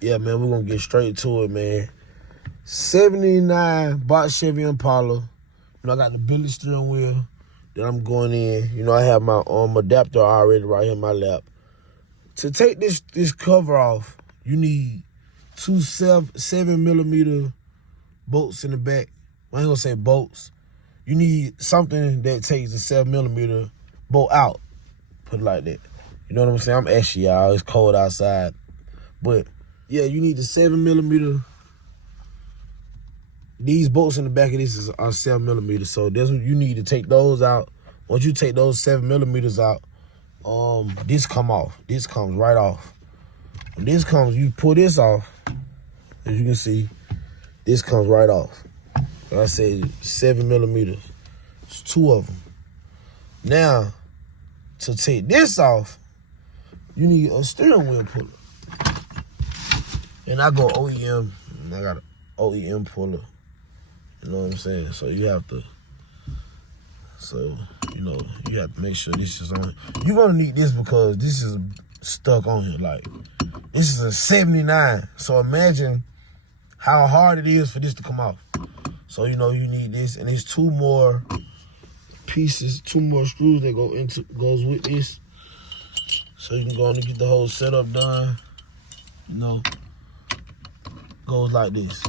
Yeah, man, we're going to get straight to it, man. 79 box Chevy Impala. You know, I got the billet steering wheel that I'm going in. You know, I have my adapter already right here in my lap. To take this cover off, you need two 7mm bolts in the back. I ain't gonna say bolts. You need something that takes the 7mm bolt out. Put it like that. You know what I'm saying? I'm ashy, y'all. It's cold outside. But yeah, you need the 7mm. These bolts in the back of this are 7mm. So that's what you need to take those out. Once you take those 7mm out, this come off. This comes right off. When this comes, you pull this off. As you can see, this comes right off. Like I said, 7mm. It's two of them. Now, to take this off, you need a steering wheel puller. And I go OEM, and I got an OEM puller. You know what I'm saying? So you have to, you have to make sure this is on. You're gonna need this because this is stuck on here. Like, this is a 79. So imagine how hard it is for this to come off. So, you know, you need this, and there's two more pieces, two more screws that goes with this. So you can go on and get the whole setup done. You know, goes like this.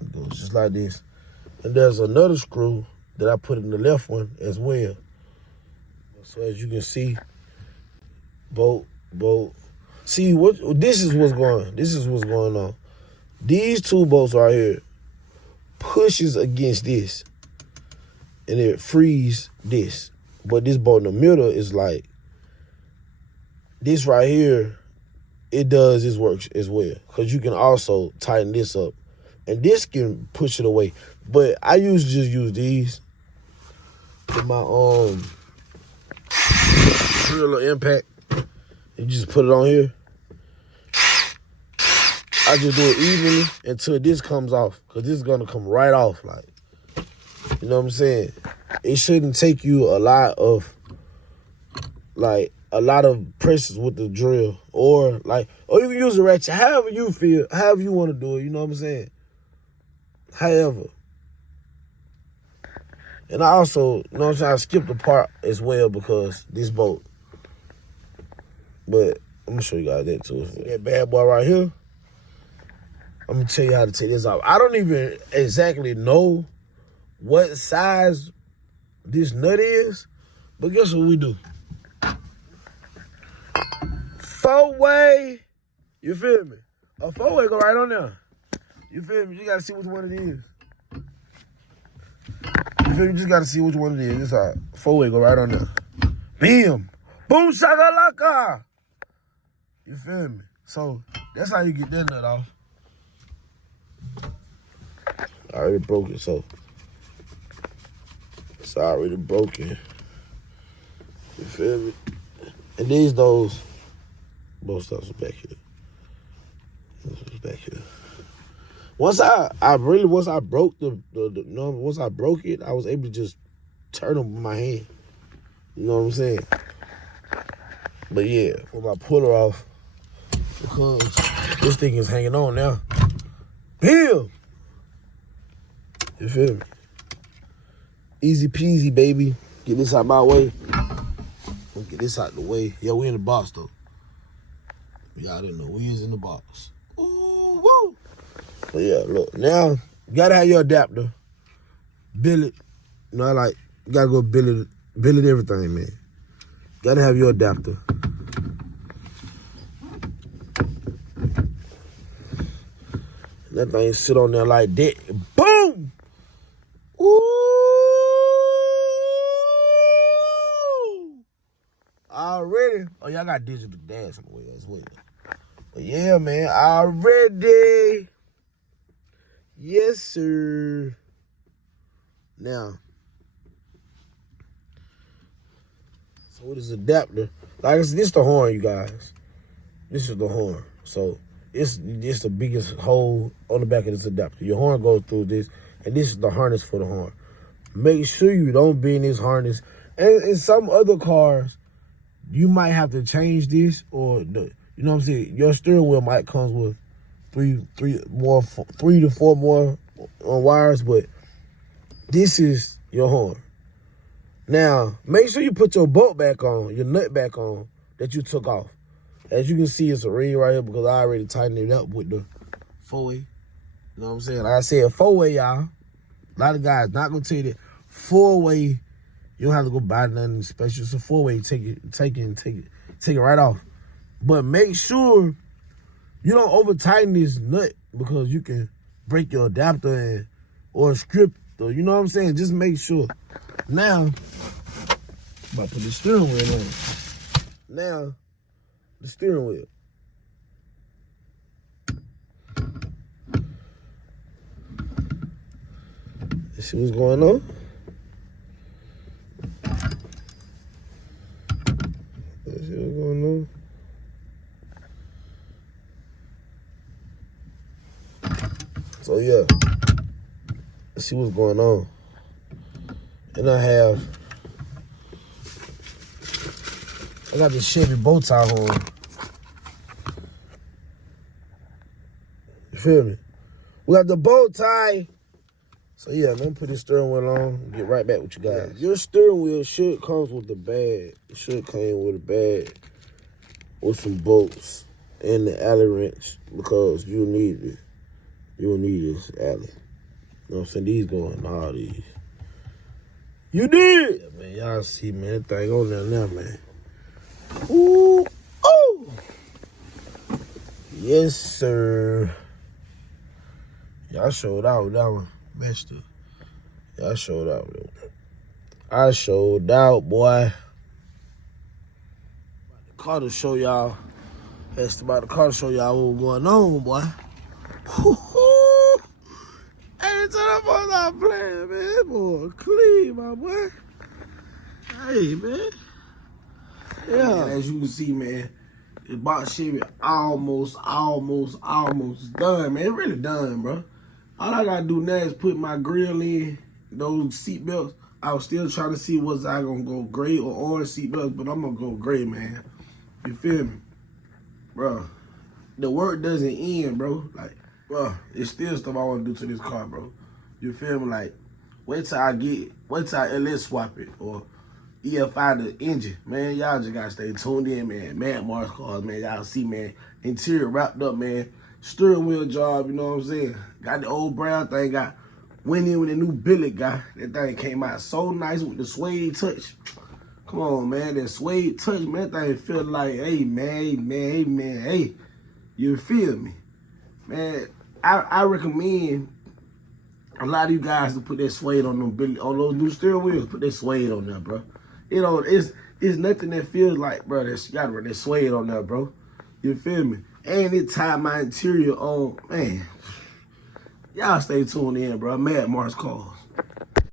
It goes just like this. And there's another screw that I put in the left one as well. So as you can see, bolt. See, this is what's going on. These two bolts right here pushes against this, and it frees this. But this bolt in the middle is like, this right here, it does its work as well. Because you can also tighten this up, and this can push it away. But I usually just use these with my Chevrolet Impact. You just put it on here. I just do it evenly until this comes off, because this is going to come right off. Like, you know what I'm saying? It shouldn't take you a lot of presses with the drill, or you can use a ratchet, however you feel, however you want to do it, you know what I'm saying? However. And I also, you know what I'm saying, I skipped the part as well because this bolt. But I'm going to show you guys that too. That bad boy right here, I'm going to tell you how to take this off. I don't even exactly know what size this nut is, but guess what we do? 4-way, you feel me? A 4-way go right on there. You feel me? You got to see which one it is. You feel me? You just got to see which one it is. It's a 4-way go right on there. Bam! Boom shakalaka! You feel me? So, that's how you get that nut off. I already broke it, so it's already broken. You feel me? And those both stuffs are back here. Once I broke once I broke it, I was able to just turn them with my hand. You know what I'm saying? But yeah, with my puller off, because this thing is hanging on now. Bam! You feel me? Easy peasy, baby. Get this out my way. Get this out the way. Yeah, we in the box, though. Y'all didn't know. We is in the box. Ooh, woo! But yeah, look. Now, you gotta have your adapter. Billet. You know, you gotta go billet everything, man. Gotta have your adapter. That thing sit on there like that. Boom! Ooh! Already. Oh, y'all got digital dash on the way as well. But yeah, man, already. Yes, sir. Now, so with this adapter, like I said, this is the horn, you guys. This is the horn. So it's the biggest hole on the back of this adapter. Your horn goes through this, and this is the harness for the horn. Make sure you don't bend this harness. And in some other cars, you might have to change this, or you know what I'm saying. Your steering wheel might come with three to four more wires, but this is your horn. Now, make sure you put your bolt back on, your nut back on that you took off. As you can see, it's a ring right here because I already tightened it up with the 4-way. You know what I'm saying? Like I said, 4-way, y'all. A lot of guys not gonna tell you that 4-way. You don't have to go buy nothing special. It's a 4-way. Take it right off. But make sure you don't over tighten this nut because you can break your adapter or script. You know what I'm saying? Just make sure. Now, I'm about to put the steering wheel on. Now, the steering wheel. Let's see what's going on. Let's see what's going on. So yeah, let's see what's going on. And I got the Chevy bow tie on. You feel me? We got the bow tie. So yeah, let me put this steering wheel on and get right back with you guys. Yeah, your steering wheel should come with the bag. It should come with a bag with some bolts and the alley wrench because you'll need it. You'll need this alley. You know what I'm saying? These going all these. You did! Yeah, man, y'all see, man, that thing on there now, man. Ooh, oh! Yes, sir. Y'all showed out with that one. Master. Y'all showed out with that one. I showed out, boy. The car to show y'all. That's about the car to show y'all what's going on, boy. Hey, turn up on that playing, man. That boy clean, my boy. Hey, man. Yeah. Man, as you can see, man, the box Chevy almost done, man. It really done, bro. All I gotta do now is put my grill in, those seat belts. I was still trying to see was I gonna go gray or orange seat belts, but I'm gonna go gray, man. You feel me? Bro, the work doesn't end, bro. Like, bro, it's still stuff I want to do to this car, bro. You feel me? Like, wait till I LS swap it or EFI the engine. Man, y'all just got to stay tuned in, man. MaddMarkscars, man. Y'all see, man. Interior wrapped up, man. Steering wheel job, you know what I'm saying? Got the old brown thing, went in with the new Billet guy. That thing came out so nice with the suede touch. Come on, man. That suede touch, man, that thing feel like, hey, man, hey. You feel me? Man, I recommend a lot of you guys to put that suede on them on those new steering wheels. Put that suede on there, bro. You know, it's nothing that feels like, bro, you gotta run that suede on there, bro. You feel me? And it tied my interior on, man. Y'all stay tuned in, bro. MaddMarkscars.